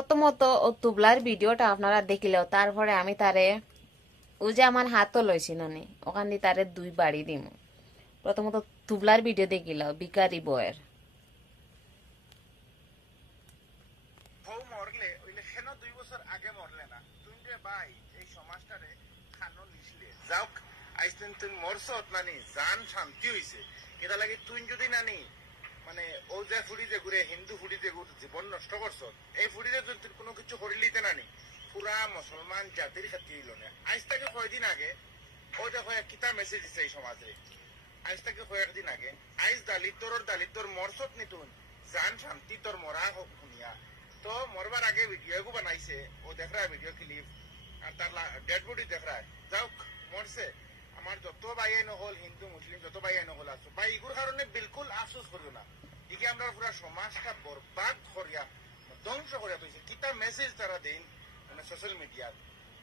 প্রথমত ও তুবলার ভিডিওটা আপনারা দেখিলেও তারপরে আমি তারে ও যে আমার হাতও লইছি নানি ওখান দিয়ে তারে 2 বাড়ি দিম। প্রথমত তুবলার ভিডিও দেখিল বিকারি বয়ের। বউ মরলে ওইলে সেন 2 বছর আগে মরলে না তুই যে ভাই এই সমাজটারে খানো নিছলে যাওক আইসতেন তুই মরছত নানি জান শান্তি হইছে এটা লাগে তুই যদি নানি মানে ও যে ফুড়ি যে ঘুরে হিন্দু ফুড়ি যে ঘুরে জীবন নষ্ট করছ এই ফুড়িতে যদি তুই কোনো কিছু করিলিতে নানি পুরা মুসলমান জাতির খাতি হইল না আজ থেকে কয়দিন আগে ও যে কয়েক কিতা মেসেজ দিছে এই সমাজে আজ থেকে কয়েকদিন আগে আইজ দালিতর মরছত নি তুই জান শান্তি তোর মরা হোক শুনিয়া তো মরবার আগে ভিডিও বানাইছে ও দেখ রা ভিডিও ক্লিপ আর তার ডেড বডি দেখ রা যাওক মরছে আমার যত ভাই নহল হিন্দু মুসলিম যত ভাই নহল আছো ভাই এগুলোর কারণে বিলকুল আফসোস করিও না একে আমরা পুরা সমাজটা বরবাদ করিয়া ধ্বংস করিয়া তুইছে কিতা মেসেজ তারা দেন মানে সোশ্যাল মিডিয়াত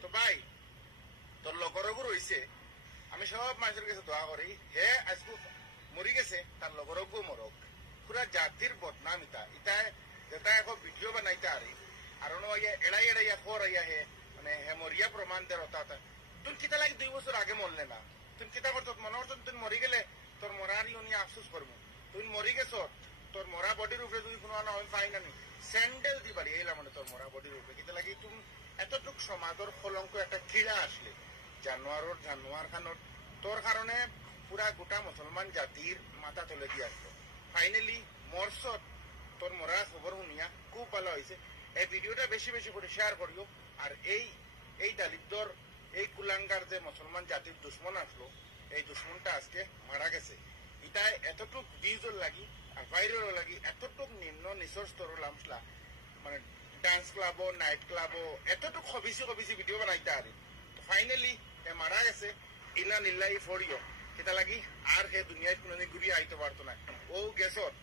তো ভাই তোর লগরগু রইছে আমি সব মানুষের কাছে দোয়া করি হে আজকে মরি গেছে তার লগরগু মরক পুরা জাতির বদনাম ইতা ইতা যেটা এখন ভিডিও বানাইতে আরে আর এড়াইয়া খরাইয়া হে মানে হেমরিয়া প্রমাণ দের অর্থাৎ তুই কিতা লাগে 2 বছর আগে মরলে না তুই কিতা করত মনে করত তুই মরি গেলে তোর মরার নিয়ে আফসোস করবো তুই মরি গেছ তোর মরা বডির উপরে তুই কোনো না পাই না স্যান্ডেল দি বাড়ি এলাম মানে তোর মরা বডির উপরে কিতা লাগে তুমি এতটুক সমাজের কলঙ্ক একটা ক্রীড়া আসলে জানোয়ার খানোর তোর কারণে পুরা গোটা মুসলমান জাতির মাথা তুলে দিয়ে আসলো ফাইনালি মরসত তোর মরা খবর শুনিয়া খুব ভালো হয়েছে এই ভিডিওটা বেশি বেশি করে শেয়ার করিও আর এই দালিদ্র এই কুলাঙ্গার যে মুসলমান জাতির দুশ্মন আসলো এই দুশ্মনটা আজকে মারা গেছে এটা এতটুক ভিউজর লাগি আর ভাইরাল লাগি এতটুক নিম্ন নিচর স্তর লামসলা মানে ডান্স ক্লাবো নাইট ক্লাবো এতটুক হবিসি ভিডিও বানাইতে আরে ফাইনালি মারা গেছে ইনা নিল্লাই ফরিও এটা লাগি আর হে দুনিয়ায় কোনোদিন ঘুরিয়ে আইতে পারতো না ও গেছত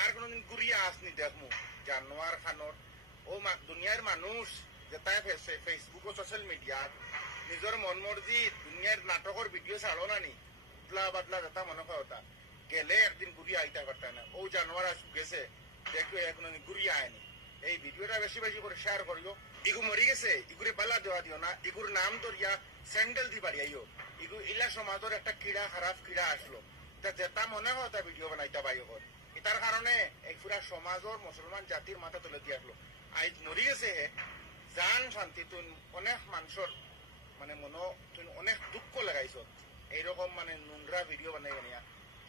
আর কোনোদিন ঘুরিয়ে আসনি দেখমু জানোয়ার খানোর ও দুনিয়ার মানুষ যেটাই ফেসবুক ও সোশ্যাল মিডিয়াত নিজের মন মর্জি দুনিয়ার নাটকের ভিডিও ছাড়ো না নি উতলা বাদলা যেটা মনে হয় ওটা গেলে একদিন ঘুরিয়ে আইতে পারতাম না ও জানোয়ার আস গেছে দেখো কোনোদিন ঘুরিয়ে আয়নি এই ভিডিওটা বেশি বেশি করে শেয়ার করিও ইগু মরি গেছে ইগুরে বালা দেওয়া দিও না ইগুর নাম ধরিয়া স্যান্ডেল দি বাড়ি আইও ইগু ইলা সমাজের একটা ক্রীড়া খারাপ ক্রীড়া আসলো তা যেটা মনে হয় তা ভিডিও বানাইতে পাই ওর এটার কারণে এই পুরা সমাজের মুসলমান জাতির মাথা তুলে দিয়ে আসলো আজ মরি গেছে হে জান শান্তি তুই অনেক মানুষের মানে মনো তুই অনেক দুঃখ লাগাইছ এইরকম মানে নোংরা ভিডিও বানাই বানিয়া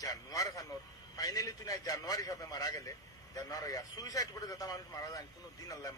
জানোয়ার খানোর ফাইনালি তুই নাই জানোয়ার হিসাবে মারা গেলে জানোয়ার সুইসাইড করে যেটা মানুষ মারা যায় কোনো দিন আল্লাহ